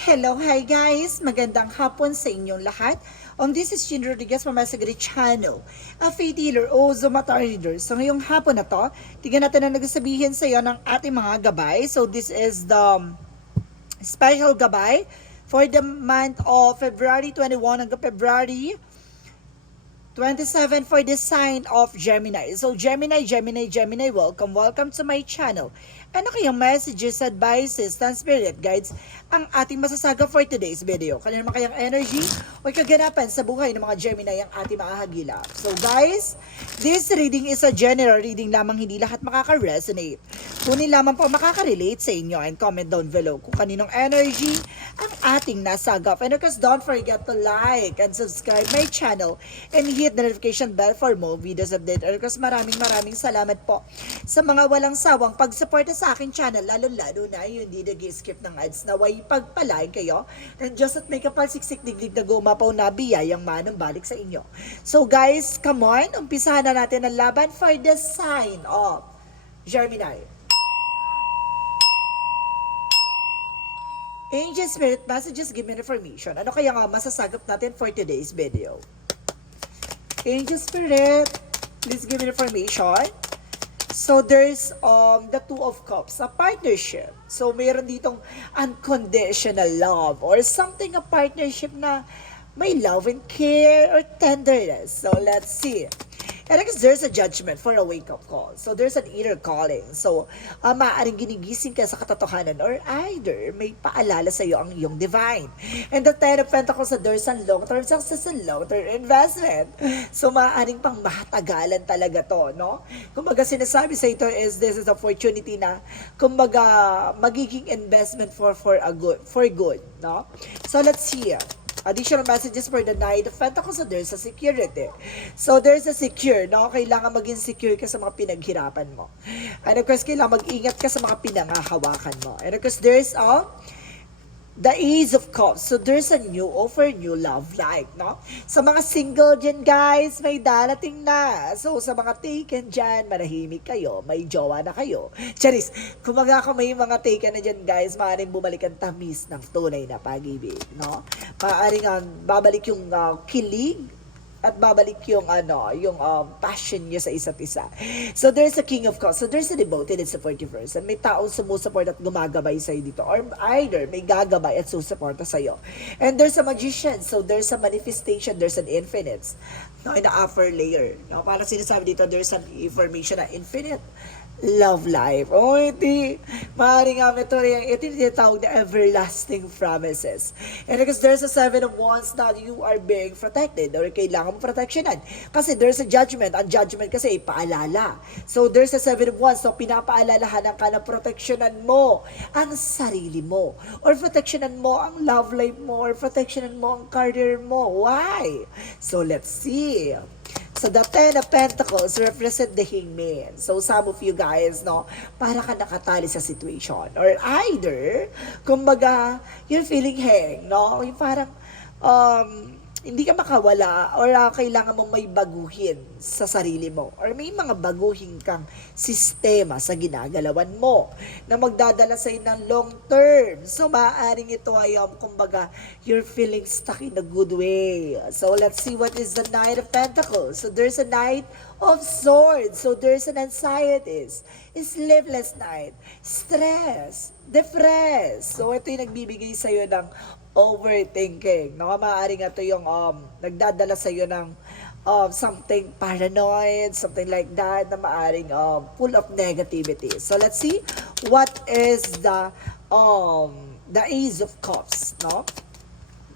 Hello, hi guys! Magandang hapon sa inyong lahat. This is Jean Rodriguez from Masagari Channel, a faith healer o Zumata reader. So ngayong hapon na to, tignan natin ang nagsasabihin sa iyo ng ating mga gabay. So this is the special gabay for the month of February 21 hanggang February 27 for the sign of Gemini. So Gemini, welcome to my channel. Ano kayang messages, advices, and spirit guides ang ating masasaga for today's video? Kanina naman kayang energy o kaganapan sa buhay ng mga Gemini ang ating mahahagila. So guys, this reading is a general reading lamang, hindi lahat makaka-resonate. Kunin lamang po makaka-relate sa inyo and comment down below kung kaninong energy ang ating nasagap. And of course, don't forget to like and subscribe my channel and hit the notification bell for more videos update. And of course, maraming salamat po sa mga walang sawang pagsuporta sa aking channel, lalo-lalo na yung hindi nag-skip ng ads na way pagpalain kayo. And just at may kapalsiksik diglig na gumapaw na biyayang manong balik sa inyo. So guys, come on, umpisahan na natin ang laban for the sign of Gemini. Angel Spirit Messages, give me information. Ano kaya nga masasagap natin for today's video? Angel Spirit, please give me information. So there's the Two of Cups, a partnership. So mayroon ditong unconditional love or something, a partnership na may love and care or tenderness. So let's see. And I guess there's a judgment for a wake-up call. So there's an inner calling. So maaaring ginigising ka sa katotohanan or either may paalala sa iyo ang iyong divine. And the Ten of Pentacles, there's a long-term success and long-term investment. So maaaring pang mahatagalan talaga to, no? Kumbaga sinasabi sa ito is this is opportunity na kumbaga magiging investment for good, no? So let's see. Additional messages for the Knight of Pentacles. So there's a security. So there's a secure, no? Kailangan maging secure ka sa mga pinaghirapan mo. And of course, kailangan mag-ingat ka sa mga pinangahawakan mo. And of course, there's the Ace of Cups. So there's a new offer, new love life, no? Sa mga single dyan, guys, may darating na. So sa mga taken dyan, manahimik kayo, may jowa na kayo. Charis, kumaga kung may mga taken na dyan, guys, maaaring bumalik ang tamis ng tunay na pag-ibig, no? Maaaring babalik yung kilig at babalik yung passion niyo sa isa't isa. So there's a King of Cups. So there's a devoted and supportive person. May taong sumusuport at gumagabay sa iyo dito, or either may gagabay at susuporta sa iyo. And there's a Magician. So there's a manifestation, there's an infinite, no, in the upper layer. No, para sinasabi dito, there's an information na infinite love life. Oh, iti. Maaaring ito yung tinatawag na everlasting promises. And because there's a Seven of Wands that you are being protected or kailangan mo protectionan. Kasi there's a judgment. Ang judgment kasi ipaalala. So there's a Seven of Wands. So pinapaalalahanan ka na protectionan mo ang sarili mo. Or protectionan mo ang love life mo. Or protectionan mo ang career mo. Why? So let's see. So the Ten of Pentacles represent the Hangman. So some of you guys, no, para ka nakatali sa situation. Or either, kumbaga, you're feeling hang, no? Yung parang, hindi ka makawala or kailangan mong may baguhin sa sarili mo or may mga baguhin kang sistema sa ginagalawan mo na magdadala sa ng long term. So maaaring ito ay kumbaga you're feeling stuck in a good way. So let's see what is the Knight of Pentacles. So there's a Knight of Swords. So there's an anxieties, sleepless night, stress, depressed. So ito yung nagbibigay sa iyo ng overthinking, no? Maaaring ito yung nagdadala sa iyo ng something paranoid, something like that, na maaaring full of negativity. So let's see what is the Ace of Cups, no?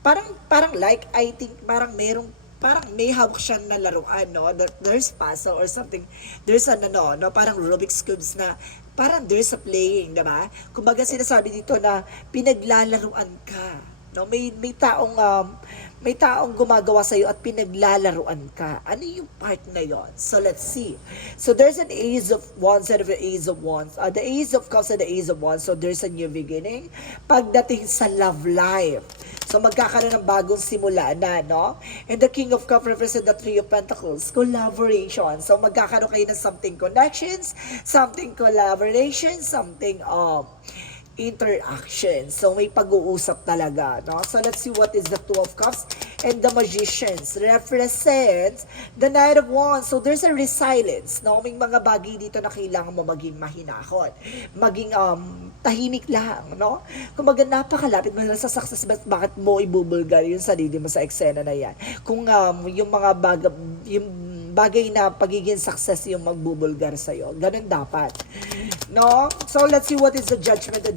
Parang like I think parang may hawak siyang na laruan, no? There's puzzle or something. There's parang Rubik's Cubes na parang there's a playing, diba? Kumbaga sinasabi dito na pinaglalaruan ka. No, may taong gumagawa sa iyo at pinaglalaruan ka. Ano yung part na yon? So let's see. So there's an Ace of Wands and an Ace of Wands. The Ace of Cups and the Ace of Wands. So there's a new beginning pagdating sa love life. So magkakaroon ng bagong simula na, no? And the King of Cups represent the Three of Pentacles, collaboration. So magkakaroon kayo ng something connections, something collaboration, something interaction. So, may pag-uusap talaga, no? So, let's see what is the Two of Cups and the Magicians. Represents the Knight of Wands. So, there's a resilience, no? May mga bagay dito na kailangan mo maging mahinahon. Maging tahimik lang, no? Kung napakalapit mo na sa success, bakit mo ibubulgar yung sarili mo sa eksena na yan? Kung yung mga bagay na pagiging success yung magbubulgar sa'yo. Ganun dapat. No? So, let's see what is the judgment of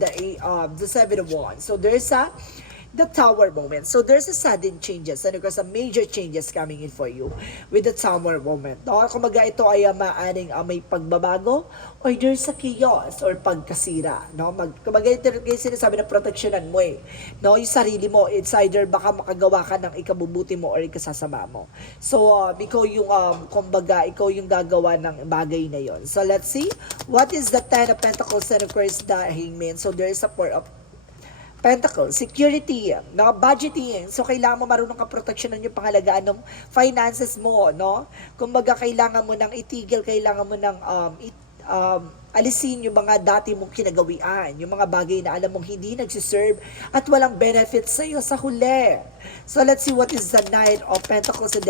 the Seven of Wands. So, there's the Tower moment. So, there's a sudden changes and of course, major changes coming in for you with the Tower moment. No? Kumaga ito ay maaring may pagbabago or there's a chaos or pagkasira. No? Kumaga ito yung sinasabi na proteksyonan mo eh. No? Yung sarili mo, it's either baka makagawa ka ng ikabubuti mo or ikasasama mo. So, ikaw yung, ikaw yung gagawa ng bagay na yon. So, let's see. What is the Ten of Pentacles and of course the Hangman? So, there is a Four of Pentacles, security, no, budgeting. So, kailangan mo marunong ka proteksyonan yung pangalagaan ng finances mo, no? Kumbaga, kailangan mo nang itigil, kailangan mo nang alisin yung mga dati mong kinagawian, yung mga bagay na alam mong hindi nagsiserve at walang benefits sa iyo sa huli. So, let's see what is the Nine of Pentacles and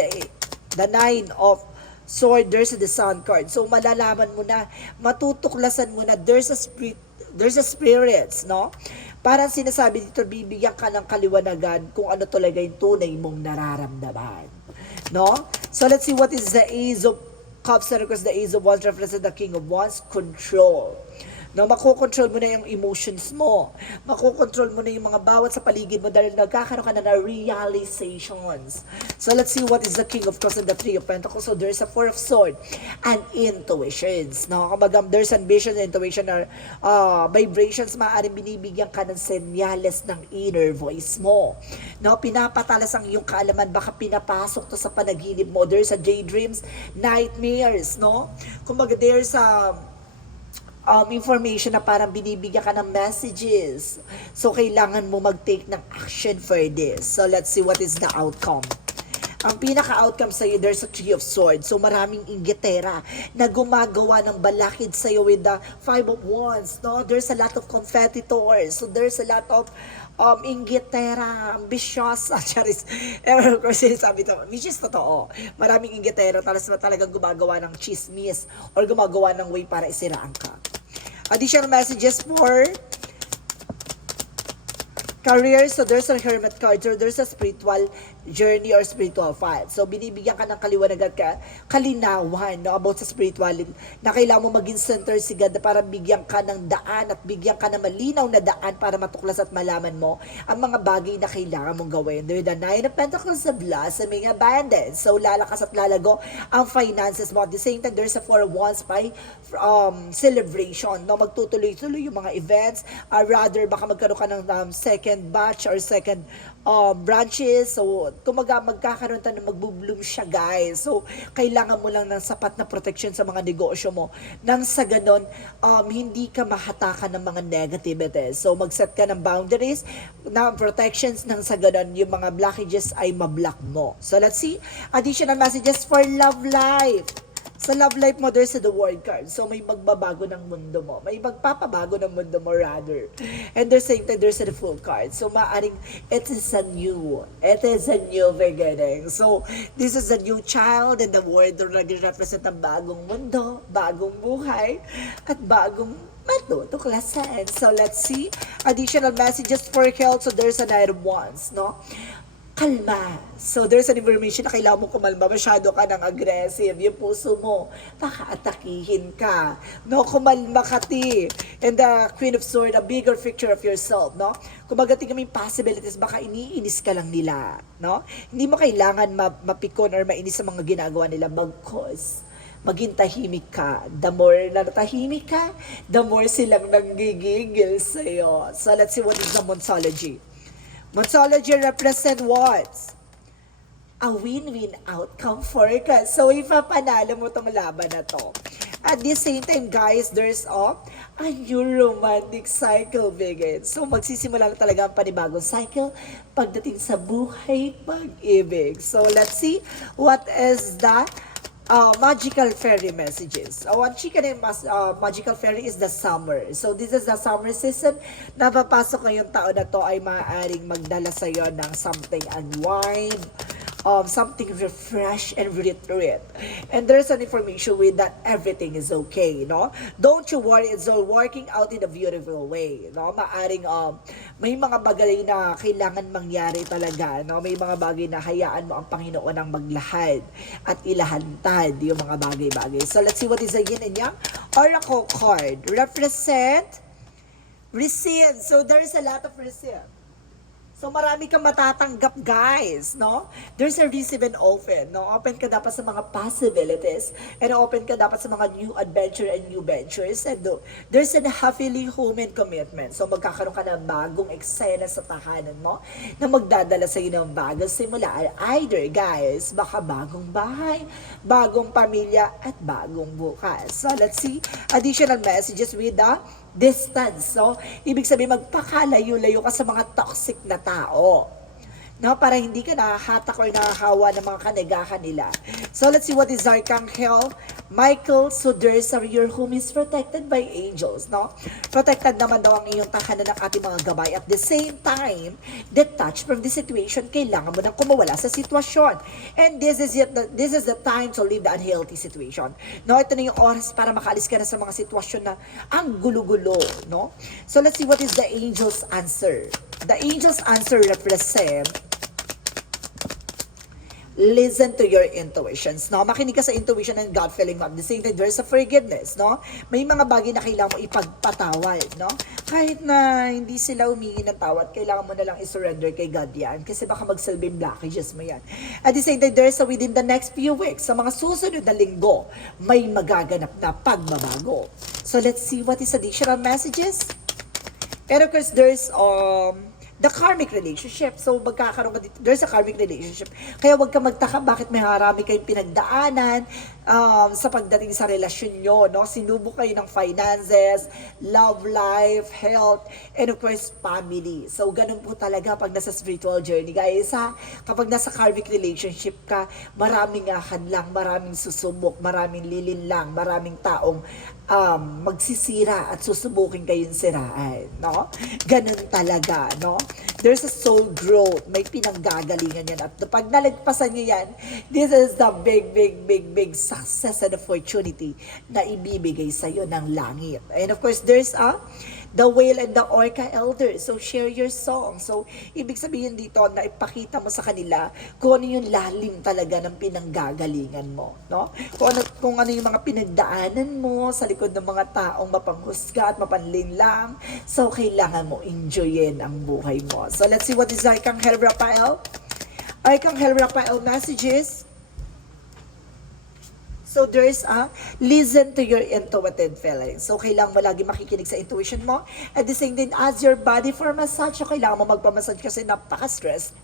the Nine of Sword. There's the Sun card. So, malalaman mo na, matutuklasan mo na there's a spirits, no? Parang sinasabi dito, bibigyan ka ng kaliwanagan kung ano talaga yung tunay mong nararamdaman. No? So, let's see what is the Ace of Cups and of course the Ace of Wands represents the King of Wands, control. No, makokontrol mo na yung emotions mo. Makokontrol mo na yung mga bawat sa paligid mo dahil nagkakaroon ka na ng realizations. So, let's see what is the King of Cups and the Three of Pentacles. So, there's a Four of Swords and intuitions. No, kumbaga, there's ambition, intuition, or vibrations. Maaaring binibigyan ka ng senyales ng inner voice mo. No, pinapatalas ang iyong kaalaman. Baka pinapasok to sa panaginip mo. There's a daydreams, nightmares. No, kumbaga, there's a information na parang binibigyan ka ng messages. So, kailangan mo mag-take ng action for this. So, let's see what is the outcome. Ang pinaka-outcome sa'yo, there's a Three of Swords. So, maraming inggitera na gumagawa ng balakid sa'yo with the Five of Wands. No? There's a lot of competitors. So, there's a lot of inggitera, ambitious, charis. Of course, sabi ito, which is totoo. Maraming inggitera, talagang gumagawa ng chismis or gumagawa ng way para isiraan ka. Additional messages for career. So, there's a Hermit card. So, there's a spiritual journey or spiritual fight. So, binibigyan ka ng kaliwanagan ka, kalinawan, no, about sa spirituality, na kailangan mo maging center si God na para bigyan ka ng daan at bigyan ka ng malinaw na daan para matuklas at malaman mo ang mga bagay na kailangan mong gawin. There's the Nine of Pentacles, the blossoming abundance. So, lalakas at lalago ang finances mo. At the same time, there's a Four of Wands by celebration. No? Magtutuloy-tuloy yung mga events. Rather, baka magkaroon ka ng second batch or second branches. So, kumaga magkakaroon tayo ng magbubloom siya, guys. So, kailangan mo lang ng sapat na protection sa mga negosyo mo. Nang sa ganon, hindi ka mahatakan ng mga negativities. So, mag-set ka ng boundaries, ng protections, nang sa ganon, yung mga blockages ay mablock mo. So, let's see. Additional messages for love life. Sa love life mo, there's the world card. So, may magbabago ng mundo mo. May magpapabago ng mundo mo, rather. And there's the full card. So, maaring, it is a new beginning. So, this is a new child in the world na nag-represent ng bagong mundo, bagong buhay, at bagong matutuklasan. So, let's see. Additional messages for health. So, there's a Knight of Wands, no? Kalma. So, there's an information na kailangan mo kumalma. Masyado ka ng aggressive. Yung puso mo, baka atakihin ka. No, kumalma ka, ti. And the Queen of Swords, a bigger picture of yourself, no? Kung magating kami possibilities, baka iniinis ka lang nila, no? Hindi mo kailangan mapikon or mainis sa mga ginagawa nila. Bagkos, maging tahimik ka. The more na tahimik ka, the more silang nanggigigil sa'yo. So, let's see what is the Monsology. Monsology represent what? A win-win outcome for ka. So, ipapanalo mo tong laban na to. At the same time, guys, there's a new romantic cycle begins. So, magsisimula na talaga ang panibagong cycle pagdating sa buhay pag-ibig. So, let's see what is the magical fairy messages. Ang chika na yung magical fairy is the summer. So this is the summer season. Napapasok ngayong taon na to ay maaaring magdala sa'yo ng something unwind, something refresh and retreat. And there's an information with that everything is okay, no? Don't you worry, it's all working out in a beautiful way, no? Maaring may mga bagay na kailangan mangyari talaga, no? May mga bagay na hayaan mo ang Panginoon ang maglahad at ilahantad yung mga bagay-bagay. So let's see what is the yin and yang oracle card. Represent receive. So there is a lot of receive. So marami kang matatanggap, guys, no? There's a receive and open, no? Open ka dapat sa mga possibilities and open ka dapat sa mga new adventure and new ventures. And there's a happily home and commitment. So magkakaroon ka ng bagong eksena sa tahanan mo na magdadala sa iyo ng bagong simula. Either, guys, baka bagong bahay, bagong pamilya, at bagong bukas. So let's see additional messages with the distance. So, ibig sabihin, magpakalayo-layo ka sa mga toxic na tao. No, para hindi ka nahahatak or nahahawa ng mga kanagahan nila. So, let's see what is Archangel Michael. So, there's your home is protected by angels, no? Protected naman daw ang iyong tahanan ng ating mga gabay. At the same time, detached from the situation, kailangan mo nang kumawala sa sitwasyon. And this is the time to leave the unhealthy situation. No, ito na yung oras para makaalis ka na sa mga sitwasyon na ang gulo-gulo, no? So, let's see what is the angel's answer. The angel's answer represent listen to your intuitions, no? Makinig ka sa intuition and God feeling mo. At the same time, there's a forgiveness, no? May mga bagay na kailangan mo ipagpatawad, no? Kahit na hindi sila humingi ng tawad, kailangan mo na lang isurrender kay God yan. Kasi baka magsalbing blockages mo yan. At the same time, there's a within the next few weeks, sa mga susunod na linggo, may magaganap na pagbabago. So, let's see what is additional messages. And of course, there's the karmic relationship. So, magkakaroon ka dito. There's a karmic relationship. Kaya huwag ka magtaka bakit may harami kayong pinagdaanan sa pagdating sa relasyon nyo, no? Sinubok kayo ng finances, love life, health, and of course, family. So, ganun po talaga pag nasa spiritual journey, guys, ha? Kapag nasa karmic relationship ka, maraming hadlang, maraming susubok, maraming lilinlang, maraming taong magsisira at susubukin kayong siraan, no? Ganun talaga, no? There's a soul growth, may pinanggagalingan yan. At pag nalagpasan nyo yan, this is the big success and opportunity na ibibigay sa'yo ng langit. And of course, there's the whale and the orca elder. So, share your song. So, ibig sabihin dito na ipakita mo sa kanila kung ano yung lalim talaga ng pinanggagalingan mo, no? Kung ano yung mga pinagdaanan mo sa likod ng mga taong mapanghusga at mapanlinlang. So, kailangan mo enjoyin ang buhay mo. So, let's see what is Archangel Raphael. Archangel Raphael messages. So, there's listen to your intuitive feelings. So, kailangan mo lagi makikinig sa intuition mo. At the same time, ask your body for massage. So, kailangan mo magpamassage kasi napaka-stress.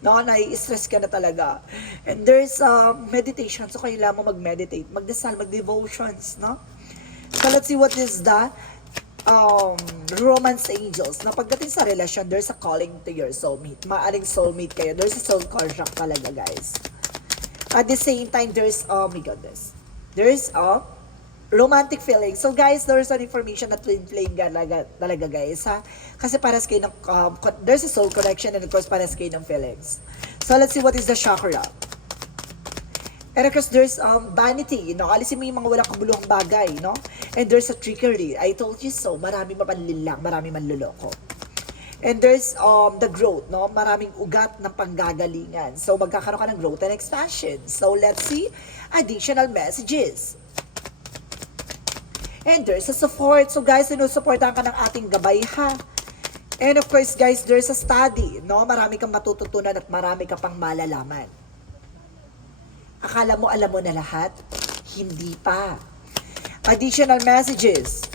No, nai-stress ka na talaga. And there's meditation. So, kailangan mo mag-meditate, magdasal, mag-devotions, no? So, let's see what is the romance angels. Na pagdating sa relasyon, there's a calling to your soulmate. Maaring soulmate kayo. There's a soul contract talaga, guys. At the same time, there's, oh my goodness, there's a romantic feeling. So guys, there's an information na twin flame talaga guys, ha? Kasi paras kayo ng, there's a soul connection and of course paras kayo ng feelings. So let's see what is the chakra. And of course, there's vanity, no? Alisin mo yung mga walang kabuluhang bagay, no? And there's a trickery. I told you so. Marami mapanlilang, marami manluloko. And there's the growth, no? Maraming ugat ng panggagalingan. So, magkakaroon ka ng growth and expansion. So, let's see additional messages. And there's a support. So, guys, sinusupportahan ka ng ating gabay, ha? And of course, guys, there's a study, no? Marami kang matututunan at marami ka pang malalaman. Akala mo, alam mo na lahat? Hindi pa. Additional messages.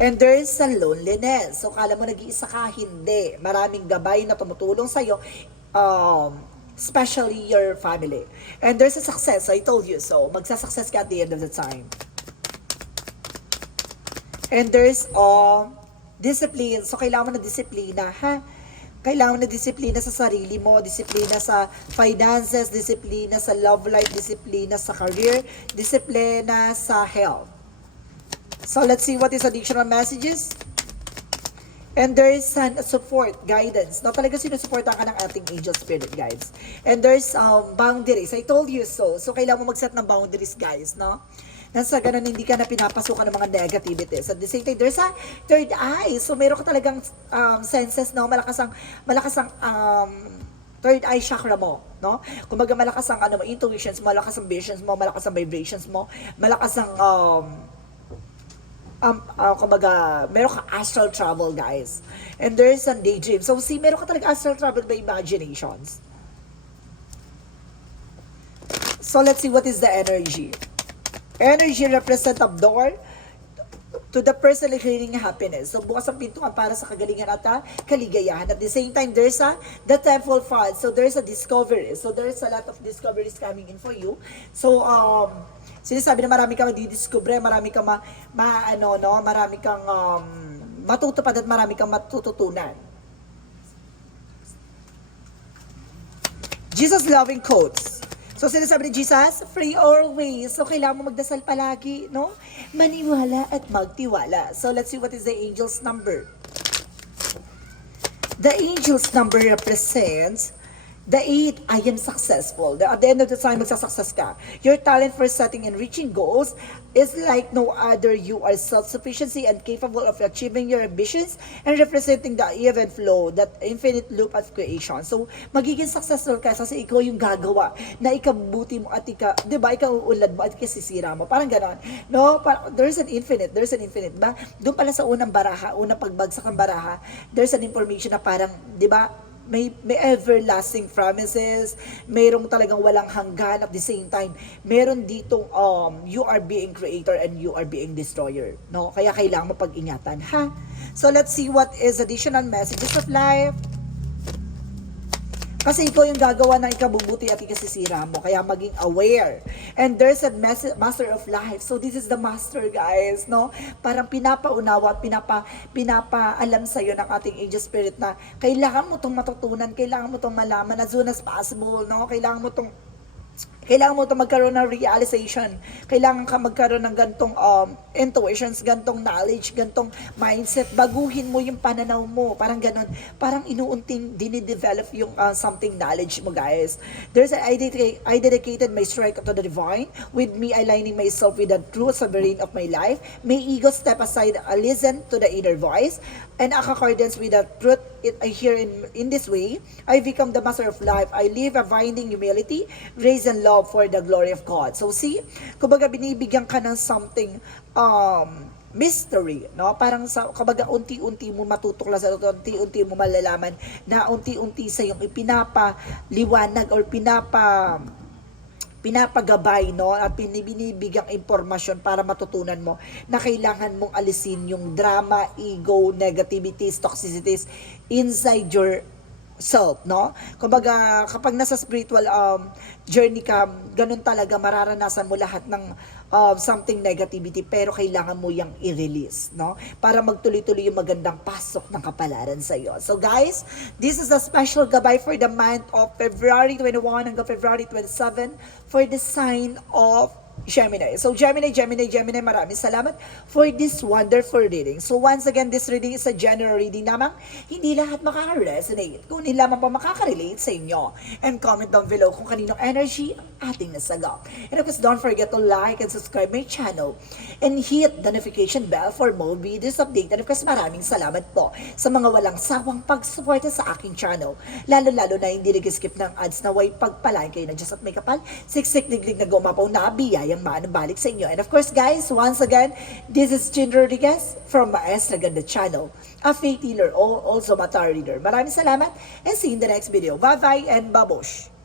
And there is a loneliness. So, kala mo nag-iisa ka, hindi. Maraming gabay na tumutulong sa'yo, especially your family. And there's a success. I told you so. Magsasuccess ka at the end of the time. And there's discipline. So, kailangan mo na disiplina, ha? Kailangan mo na disiplina sa sarili mo, disiplina sa finances, disiplina sa love life, disiplina sa career, disiplina sa health. So let's see what is additional messages. And there is support, guidance. No, talaga sinusuportan ka ng ating angel spirit guides. And there's boundaries. I told you so. So kailangan mo mag-set ng boundaries, guys, no? Nasa ganun, hindi ka na pinapasukan ng mga negativities. At the same time, there's a third eye. So, meron ka talagang senses, no? Malakas ang third eye chakra mo, no? Kumbaga, malakas ang intuitions mo, malakas ang visions mo, malakas ang vibrations mo, malakas ang, kumbaga, meron ka astral travel, guys. And there's a daydream. So, see, meron ka talaga astral travel by imaginations. So, let's see what is the energy. Energy represent a door to the personal healing happiness. So, bukas ang pintuan para sa kagalingan at kaligayahan. At the same time, there's the temple fund. So, there's a discovery. So, there's a lot of discoveries coming in for you. So, sinasabi na marami kang madidiscover, marami kang marami kang matutupad at marami kang matututunan. Jesus loving quotes. So, sinasabi ni Jesus, free always. So, kailangan mo magdasal palagi, no? Maniwala at magtiwala. So, let's see what is the angel's number. The angel's number represents the 8, I am successful. At the end of the time, magsasuccess ka. Your talent for setting and reaching goals is like no other. You are self-sufficiency and capable of achieving your ambitions and representing the even flow, that infinite loop of creation. So, magiging successful ka kasi ikaw yung gagawa na ikabubuti mo at di ba, ikaw uulad mo at ikasisira mo. Parang ganon. No? There's an infinite. Ba? Doon pala sa unang baraha, unang pagbagsak ng baraha, there's an information na parang, di ba, may everlasting promises, mayroong talagang walang hanggan. At the same time, meron ditong you are being creator and you are being destroyer, no? Kaya kailangan mo pag-ingatan, ha? So let's see what is additional messages of life. Kasi ikaw yung gagawa ng ikabubuti at ikasisira mo. Kaya maging aware. And there's a master of life. So this is the master, guys, no? Parang pinapaunawa at pinapaalam sa'yo ng ating angel spirit na kailangan mo itong matutunan, kailangan mo itong malaman as soon as possible, no? Kailangan mo itong magkaroon ng realization. Kailangan ka magkaroon ng gantong intuitions, gantong knowledge, gantong mindset. Baguhin mo yung pananaw mo. Parang ganon. Parang inuunting dinidevelop yung something knowledge mo, guys. I dedicated my strike to the divine. With me aligning myself with the true sovereign of my life. May ego step aside, listen to the inner voice. And accordance with the truth I hear in this way, I become the master of life. I live a binding humility, grace and love for the glory of God. So see, kumbaga binibigyan ka ng something mystery, no? Parang kumbaga unti-unti mo matutuklasan, unti-unti mo malalaman na unti-unti sa yung ipinapaliwanag or pinapagabay, no? At binibigyang impormasyon para matutunan mo na kailangan mong alisin yung drama, ego, negativities, toxicities inside your self, no? Kumbaga, kapag nasa spiritual journey ka, ganun talaga, mararanasan mo lahat ng something negativity, pero kailangan mo yung i-release, no? Para magtuloy-tuloy yung magandang pasok ng kapalaran sa iyo. So guys, this is a special gabay for the month of February 21 hanggang February 27 for the sign of Gemini. So Gemini, maraming salamat for this wonderful reading. So once again, this reading is a general reading namang hindi lahat makaka-resonate. Kunin lamang pa makaka-relate sa inyo. And comment down below kung kaninong energy ang ating nasagap. And of course, don't forget to like and subscribe my channel and hit the notification bell for more videos update. And of course, maraming salamat po sa mga walang sawang pagsuporta sa aking channel. Lalo-lalo na hindi nag-skip ng ads na way pagpalain kayo na Diyos at may kapal, siksik diglig na gumapaw na biyayang maanabalik sa inyo. And of course, guys, once again, this is Chin Rodriguez from Maestra Ganda Channel, a faith healer, also a tarot reader. Maraming salamat and see you in the next video. Bye-bye and babush!